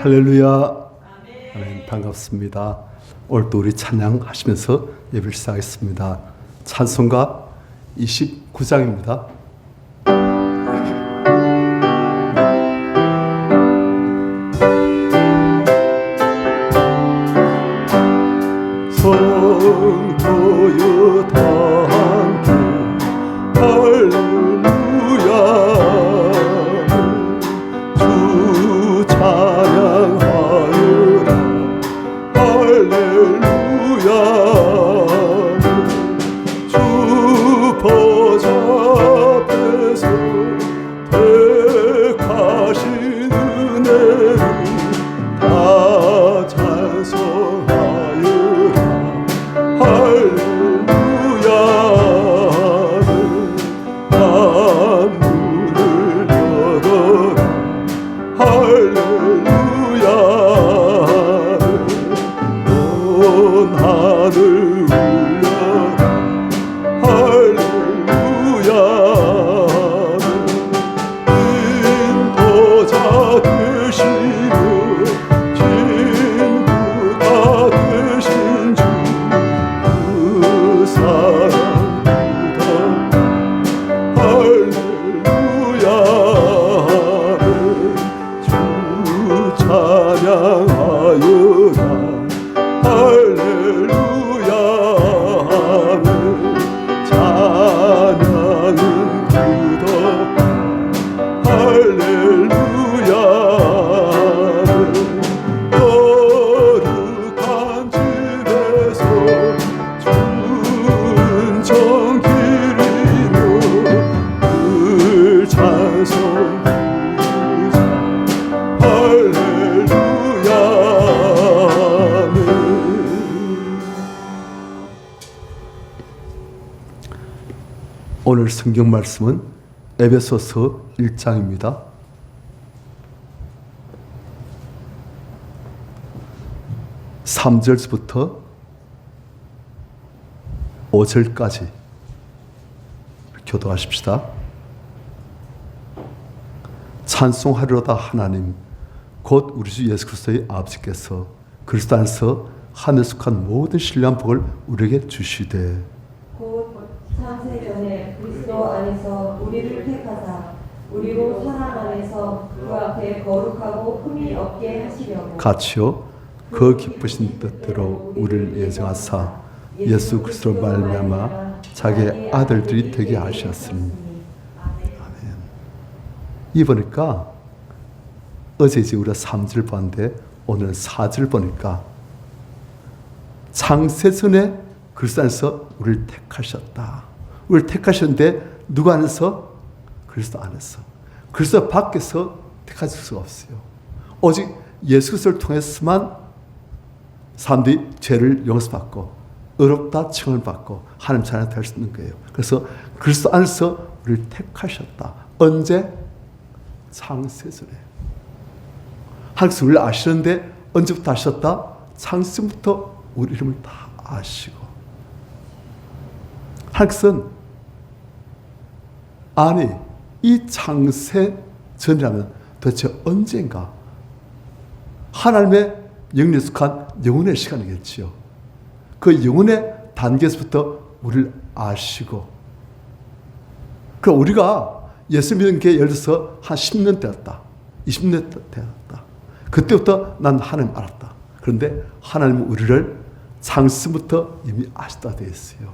할렐루야. 아멘. 반갑습니다. 오늘도 우리 찬양하시면서 예배를 시작하겠습니다. 찬송가 29장입니다. 성도여 다 함께 할렐루야. 주 찬양하여라. 할렐루야. 주 보좌 앞에서 택하신 은혜를 다 찬송하여라. 할렐루야. 문을 열어라. 할렐루야. 온 하늘 울려라. 할렐루야. 인도자 되시며 친구가 되신 주 그 사랑 굳었다. 할렐루야. 주 찬양하여라. 할렐루야. 찬양은 굳었다. 할렐루야. 거룩한 집에서 준청 기리며 늘 찬송 부르자. 할렐루야. 오늘 성경 말씀은 에베소서 1장입니다. 3절부터 5절까지 교도하십시다. 찬송하리로다 하나님 곧 우리 주 예수 그리스도의 아버지께서 그리스도 안에서 하늘에 속한 모든 신령한 복을 우리에게 주시되 곧 창세전에 그리스도 안에서 우리를 택하사 우리로 사랑 안에서 그 앞에 거룩하고 흠이 없게 하시려고 같이요 그 기쁘신 뜻대로 우리를 예정하사 예수 그리스도로 말미암아 자기의 아들들이 되게 하셨으니. 아멘. 이 보니까 어제 이제 우리가 3절 봤는데 오늘은 4절 보니까 창세전에 그리스도 안에서 우리를 택하셨다. 우리를 택하셨는데 누구 안에서? 그리스도 안에서. 그리스도 밖에서 택하실 수가 없어요. 오직 예수 그리스도를 통해서만 사람들이 죄를 용서받고 의롭다 칭을 받고 하나님 자녀가 될 수 있는 거예요. 그래서 그리스도 안에서 우리를 택하셨다. 언제? 창세전에. 하나님께서 우리를 아시는데 언제부터 아셨다? 창세전부터 우리 이름을 다 아시고. 하나님께서는 아니 이 창세전이라면 도대체 언젠가 하나님의 영혼에 속한 영혼의 시간이겠지요. 그 영혼의 단계에서부터 우리를 아시고, 그럼 우리가 예수 믿는 게 예를 들어서 한 10년 되었다, 20년 되었다. 그때부터 난 하나님 알았다. 그런데 하나님은 우리를 창세부터 이미 아시다 되어 있어요.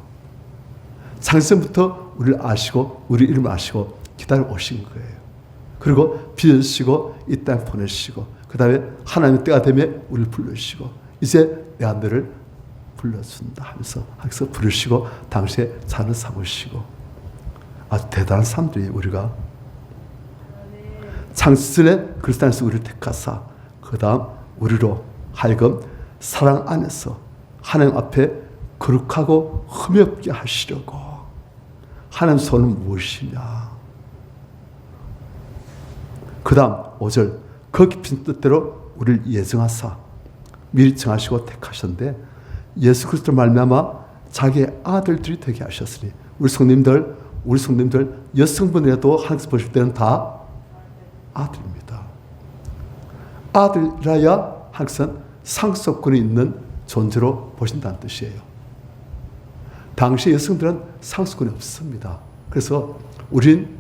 창세부터 우리를 아시고 우리 이름을 아시고 기다려 오신 거예요. 그리고 빚으시고 이 땅에 보내시고 그 다음에 하나님의 때가 되면 우리를 불러주시고 이제 내가 너를 불러준다 하면서 하면서 부르시고 당시에 잔을 삼으시고 아주 대단한 사람들이 우리가 창세전에 그리스도 안에서 우리를 택하사 그 다음 우리로 하여금 사랑 안에서 하나님 앞에 거룩하고 흠이 없게 하시려고. 하나님 손은 무엇이냐? 그 다음 5절 그 깊은 뜻대로 우리를 예정하사 미리 정하시고 택하셨는데 예수 그리스도로 말미암아 자기의 아들들이 되게 하셨으니 우리 성님들 여성분이라도 하나님께서 보실 때는 다 아들입니다. 아들이라야 항상 상속권이 있는 존재로 보신다는 뜻이에요. 당시 여성들은 상속권이 없습니다. 그래서 우린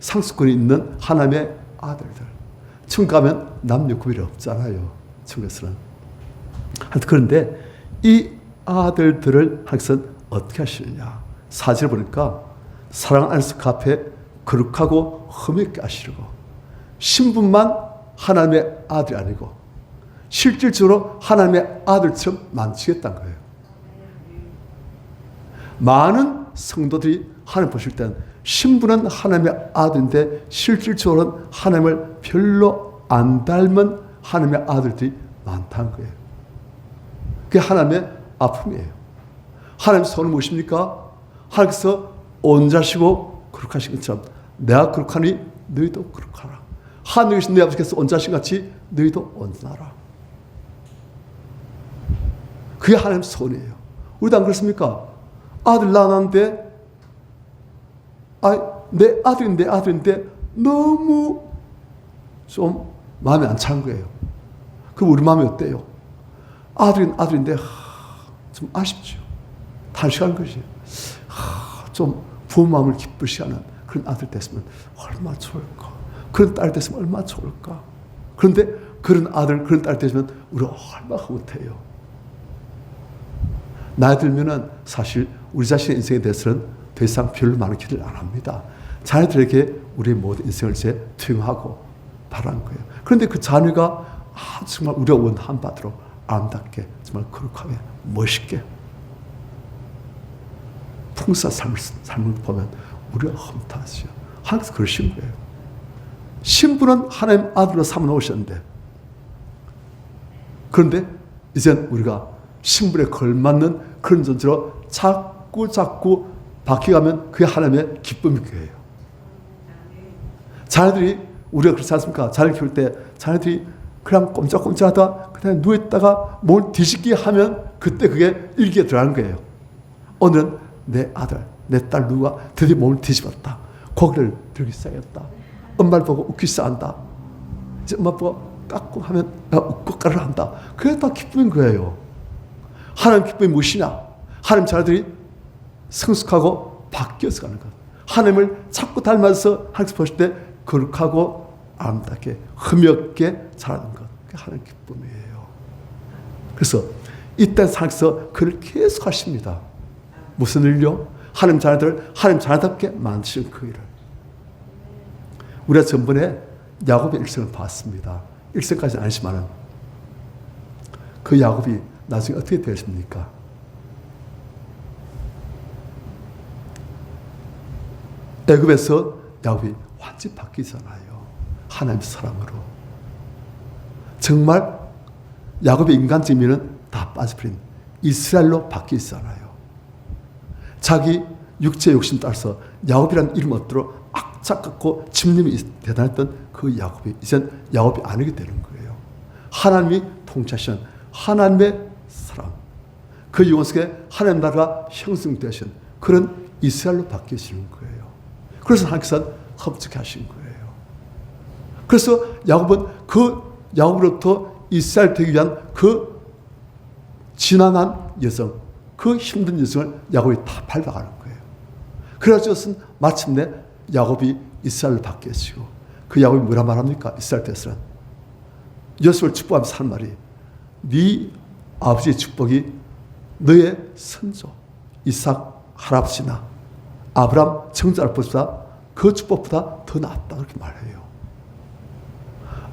상속권이 있는 하나님의 아들들. 천국 가면 남녀 구별이 없잖아요. 천국에서는. 그런데 이 아들들을 항상 어떻게 하시느냐. 사실 보니까 사랑 안에서 그 앞에 거룩하고 흠있게 하시려고 신분만 하나님의 아들이 아니고 실질적으로 하나님의 아들처럼 만지겠다는 거예요. 많은 성도들이 하나님 보실 때는 신분은 하나님의 아들인데 실질적으로는 하나님을 별로 안 닮은 하나님의 아들들이 많다는 거예요. 그게 하나님의 아픔이에요. 하나님 손은 무엇입니까? 하나님께서 온자시고 거룩하신 것처럼 내가 거룩하니 너희도 거룩하라. 하늘에 계신 내 아버지께서 온자신 같이 너희도 온전하라. 그게 하나님 손이에요. 우리도 안 그렇습니까? 아들 낳았는데 내 아들인데 너무 좀 마음에 안 차는 거예요. 그럼 우리 마음이 어때요? 아들인데 좀 아쉽죠. 단식한 것이 좀 부모 마음을 기쁘시 하는 그런 아들 됐으면 얼마나 좋을까. 그런 딸 됐으면 얼마나 좋을까. 그런데 그런 아들 그런 딸 됐으면 우리가 얼마나 흐뭇해요. 나이 들면은 사실 우리 자신의 인생에 대해서는 더 이상 별로 많은 기대를 안 합니다. 자녀들에게 우리의 모든 인생을 이제 투영하고 바라는 거예요. 그런데 그 자녀가 정말 우리가 원한 바대로 아름답게 정말 거룩하게 멋있게 풍성한 삶을 보면 우리가 허무하죠. 하나님께서 그러신 거예요. 신부는 하나님 아들로 삼아 놓으셨는데 그런데 이젠 우리가 신분에 걸맞는 그런 존재로 자꾸 바뀌어가면 그게 하나님의 기쁨일 거예요. 자녀들이 우리가 그렇지 않습니까? 자녀를 키울 때 자녀들이 그냥 꼼짝꼼짝하다 그냥 누워있다가 뭘 뒤집기 하면 그때 그게 일기에 들어가는 거예요. 오늘은 내 아들, 내 딸 누가 드디어 몸을 뒤집었다. 고개를 들기 시작했다. 엄마를 보고 웃기 시작한다. 이제 엄마 보고 깎고 하면 웃고 까를 한다. 그게 다 기쁨인 거예요. 하나님 기쁨이 무엇이냐? 하나님 자녀들이 성숙하고 바뀌어서 가는 것. 하나님을 자꾸 닮아서 하나님께서 보실 때 거룩하고 아름답게 흠없게 자라는 것. 그게 하나님 기쁨이에요. 그래서 이때 하나님께서 그를 계속 하십니다. 무슨 일요? 하나님 자녀들을 하나님 자녀답게 만드신 그 일을. 우리가 전번에 야곱의 일생을 봤습니다. 일생까지는 아니지만 그 야곱이 나중에 어떻게 되었습니까? 애굽에서 야곱이 완전히 바뀌잖아요. 하나님의 사랑으로. 정말 야곱의 인간적인 면은 다 빠져버린 이스라엘로 바뀌었잖아요. 자기 육체 욕심 따라서 야곱이라는 이름 얻도록 악착같고 집념이 대단했던 그 야곱이 이젠 야곱이 아니게 되는 거예요. 하나님이 통치하시는 하나님의 사랑, 그 영혼 속에 하나님 나라가 형성되신 그런 이스라엘로 바뀌시는 거예요. 그래서 하나님께서 흡족해 하신 거예요. 그래서 야곱은 그 야곱으로부터 이스라엘 되기 위한 그 지난한 여정, 그 힘든 여정을 야곱이 다 밟아가는 거예요. 그래서 마침내 야곱이 이스라엘로 바뀌어지고 그 야곱이 뭐라 말합니까? 이스라엘 대에서는 요셉을 축복하면서 하는 말이 네 아버지의 축복이 너의 선조 이삭 할아버지나 아브라함 정자보다 그 축복보다 더 낫다 그렇게 말해요.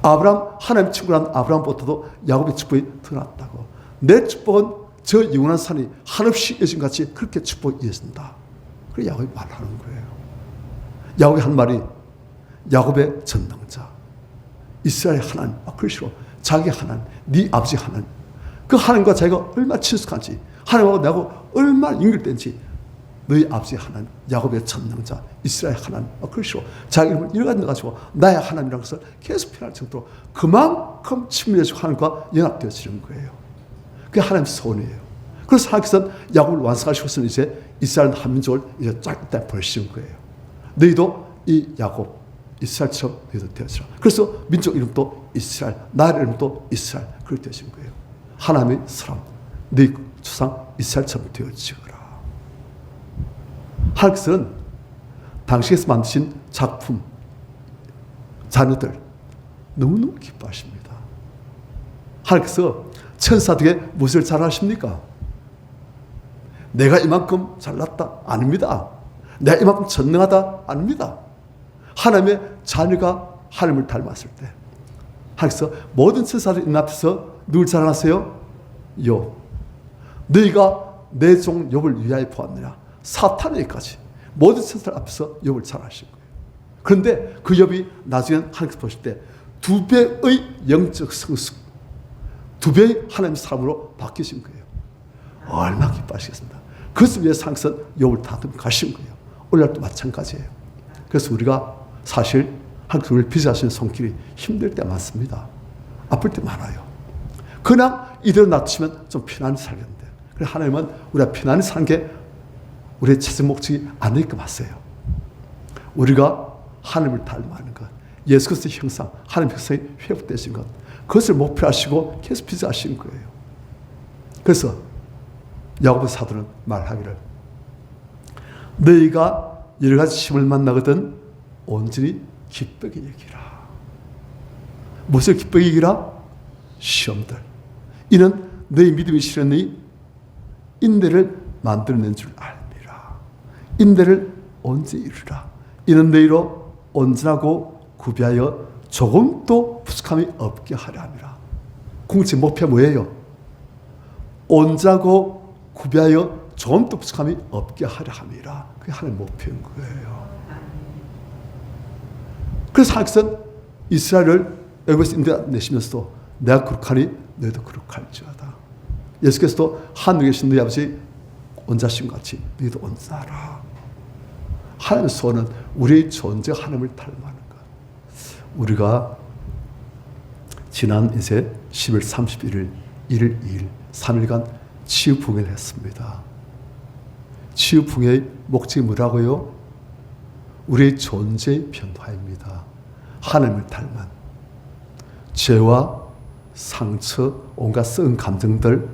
아브라함 하나님 친구란 아브라함보다도 야곱의 축복이 더 낫다고. 내 축복은 저 영원한 산이 한없이 이어진 같이 그렇게 축복이 이어진다. 그래 야곱이 말하는 거예요. 야곱이 한 말이 야곱의 전능자 이스라엘 하나님 그러시고 자기 하나님 네 아버지 하나님 그 하나님과 자기가 얼마나 친숙한지 하나님하고 나하고 얼마나 연결된지 너희 아버지 하나님 야곱의 전능자 이스라엘 하나님 그러시고 자기 이름을 이어가지고 가지고 나의 하나님이라는 것을 계속 표현할 정도로 그만큼 친밀해지고 하나님과 연합되어지는 거예요. 그게 하나님의 소원이에요. 그래서 하나님께서는 야곱을 완성하시고서는 이제 이스라엘 한민족을 이제 쫙 일단 보내시는 거예요. 너희도 이 야곱 이스라엘처럼 너희도 되어지라. 그래서 민족 이름도 이스라엘, 나라의 이름도 이스라엘, 그렇게 되어진 거예요. 하나님의 사람, 너희 조상 이스라엘처럼 되어지거라. 하나님께서는 당신께서 만드신 작품, 자녀들 너무너무 기뻐하십니다. 하나님께서 천사들에게 무엇을 잘하십니까? 내가 이만큼 잘났다? 아닙니다. 내가 이만큼 전능하다? 아닙니다. 하나님의 자녀가 하나님을 닮았을 때 하나님께서 모든 천사들 있는 앞에서 누굴 자랑하세요? 욥. 너희가 내 종 욥을 위하여 보았느냐? 사탄에게까지 모든 천사들 앞에서 욥을 자랑하신 거예요. 그런데 그 욥이 나중에 하나님께서 보실 때 2배의 영적 성숙, 2배의 하나님의 사람으로 바뀌신 거예요. 얼마나 기뻐하시겠습니다. 그것을 위해서 하나님께서 욥을 다듬어 가신 거예요. 오늘날도 마찬가지예요. 그래서 우리가 사실 하나님께서 우리를 빚어하시는 손길이 힘들 때 많습니다. 아플 때 많아요. 그냥 이대로 놔두시면 좀 편안히 살겠는데, 그래서 하나님은 우리가 편안히 사는 게 우리의 최종 목적이 아니게끔 하세요. 우리가 하나님을 닮아가는 것, 예수 그리스도의 형상, 하나님의 형상이 회복되신 것, 그것을 목표로 하시고 계속 빚어하신 거예요. 그래서 야고보 사도는 말하기를 너희가 여러 가지 시험을 만나거든 온전히 기쁘게 여기라. 무엇을 기쁘게 여기라? 시험들. 이는 너희 믿음이 실현이 인내를 만들어낸 줄 알미라. 인내를 언제 이루라. 이는 너희로 온전하고 구비하여 조금도 부족함이 없게 하려 함이라. 공동체 목표가 뭐예요? 온전하고 구비하여 조금도 부족함이 없게 하려 함이라. 그게 하나님의 목표인 거예요. 그래서 하나님께서는 이스라엘을 애굽에서 인도내시면서도 내가 거룩하니 너희도 거룩할지어다. 예수께서도 하늘에 계신 너희 아버지 온자신 같이 너희도 온자라. 하나님의 소원은 우리의 존재 하나님을 닮아가는 것. 우리가 지난 이제 10월 31일 1일 2일 3일간 치유붕해를 했습니다. 치유붕해의 목적이 뭐라고요? 우리의 존재의 변화입니다. 하나님을 닮은 죄와 상처, 온갖 썩은 감정들,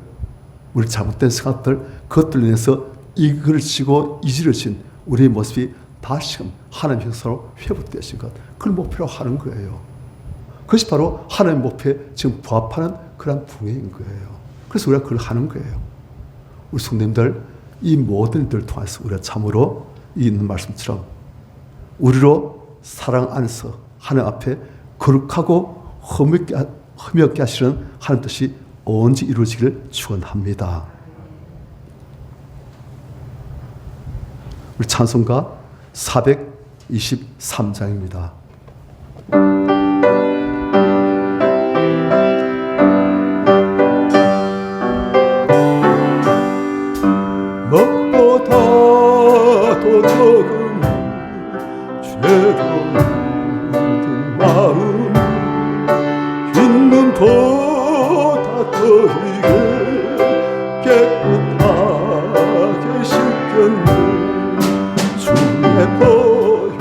우리 잘못된 생각들, 그것들로 인해서 이글지고 이지러진 우리의 모습이 다시금 하나님의 형상으로 회복되신 것, 그걸 목표로 하는 거예요. 그것이 바로 하나님의 목표에 지금 부합하는 그런 붕해인 거예요. 그래서 우리가 그걸 하는 거예요. 우리 성도님들, 이 모든 일들을 통해서 우리가 참으로 이 있는 말씀처럼 우리로 사랑 안에서 하나님 앞에 거룩하고 흠이 없게 하시는 하나님 뜻이 언제 이루어지기를 축원합니다. 우리 찬송가 423장입니다. 먹보다도 적은 죄도 묻은 마음 흰 눈보다 더이게 깨끗하게 씻겼네. 주의 보혈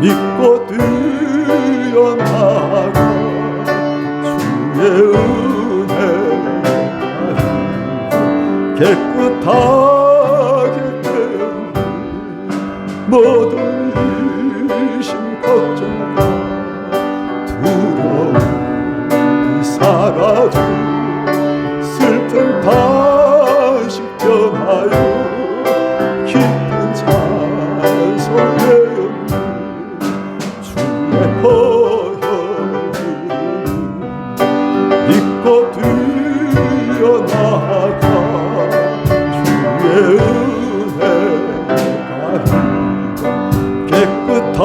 믿고 뛰어나가 주의 은혜 깨끗하게 된 모든 의심 걱정과 두려움이 사라져 슬픈 단식 변하여 기쁜 찬송 되었네. 주의 보혈 믿고 뛰어나가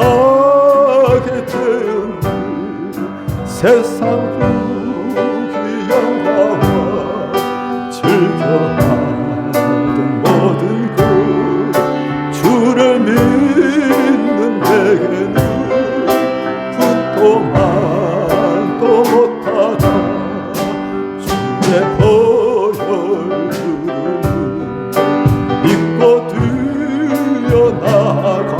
깨끗하게 되었네. 세상 후기 영화와 즐겨하던 모든 것 주를 믿는 내게는 붓도만도 못하다. 주의 보혈 믿고 뛰어나가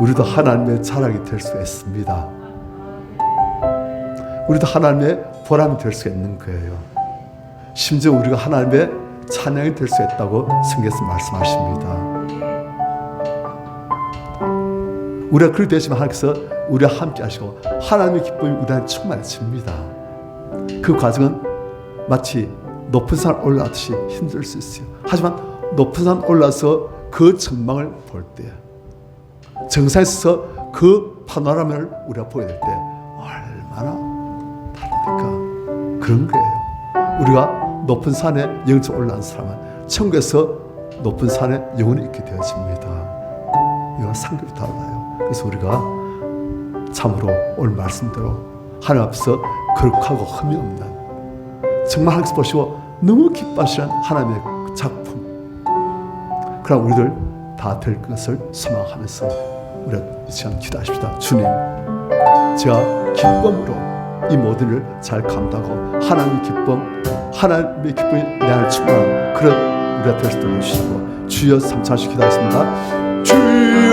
우리도 하나님의 자랑이 될 수 있습니다. 우리도 하나님의 보람이 될 수 있는 거예요. 심지어 우리가 하나님의 찬양이 될 수 있다고 성경에서 말씀하십니다. 우리가 그렇게 되시면 하나님께서 우리와 함께 하시고 하나님의 기쁨이 우리 안에 충만해집니다. 그 과정은 마치 높은 산 올라가듯이 힘들 수 있어요. 하지만 높은 산 올라서 그 전망을 볼 때, 정상에서 그 파노라마를 우리가 보게 될 때 얼마나 다릅니까? 그런 거예요. 우리가 높은 산에 영적 올라간 사람은 천국에서 높은 산에 영원히 있게 되어집니다. 이거 상급이 달라요. 그래서 우리가 참으로 오늘 말씀대로 하나님 앞에서 거룩하고 흠이 없는, 정말 하나님께서 보시고 너무 기뻐하시는 하나님의 작품, 그럼 우리들 다 될 것을 소망하면서 우리가 이 시간 기도하십시다. 주님, 제가 기쁨으로 이 모든 일을 잘 감당하고 하나님의 기쁨이 내 안에 충만한 그런 우리가 될 수 있도록 해주시고, 주여 3차 기도하겠습니다. 주여